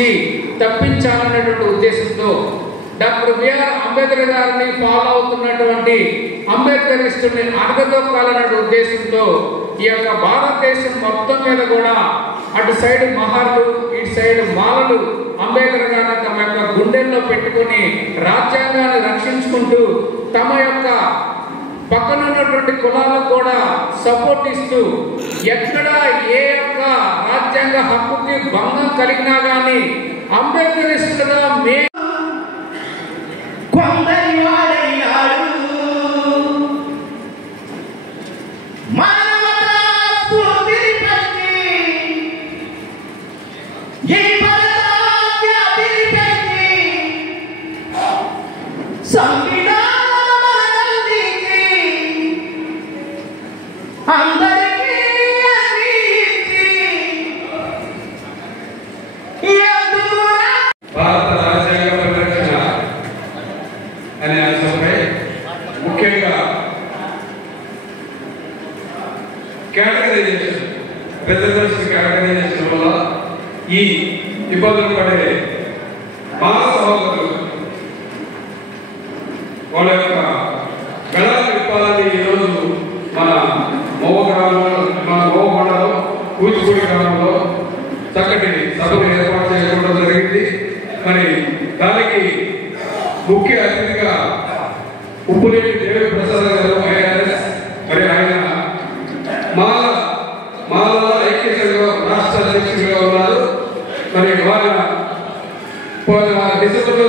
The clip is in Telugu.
నుంచి తప్పించాలనేటువంటి ఉద్దేశంతో డాక్టర్ బిఆర్ అంబేద్కర్ గారిని ఫాలో అవుతున్నటువంటి అంబేద్కరిస్టుని అడగదొక్కాలనే ఉద్దేశంతో ఈ యొక్క భారతదేశం మొత్తం మీద కూడా అటు సైడ్ మహార్లు ఇటు సైడ్ మాలలు అంబేద్కర్ గారిని తమ యొక్క గుండెల్లో పెట్టుకుని రాజ్యాంగాన్ని రక్షించుకుంటూ తమ యొక్క పక్కన ఉన్నటువంటి కులాలకు కూడా సపోర్ట్ ఇస్తూ ఎక్కడ ఏ యొక్క రాజ్యాంగ హక్కుకి భంగం కలిగినా కానీ అంబేద్కరిస్టులుగా కేటగరైజేషన్ వల్ల ఈ ఇబ్బందులు పడే మానవ సహోదరులు వాళ్ళ యొక్క గణాలు విప్పాలని ఈరోజు మన మోవగొండలో కూచిపూడి గ్రామంలో చక్కటి సభను ఏర్పాటు చేయడం జరిగింది. మరి దానికి ముఖ్య అతిథిగా ఉప్పులేటి దేవి ప్రసాద్ గారు ఐఆర్ఎస్, మరి ఆయన మాల ఐక్య సంఘం రాష్ట్ర అధ్యక్షుడిగా ఉన్నారు. మరి వాళ్ళ డిసెంబర్లో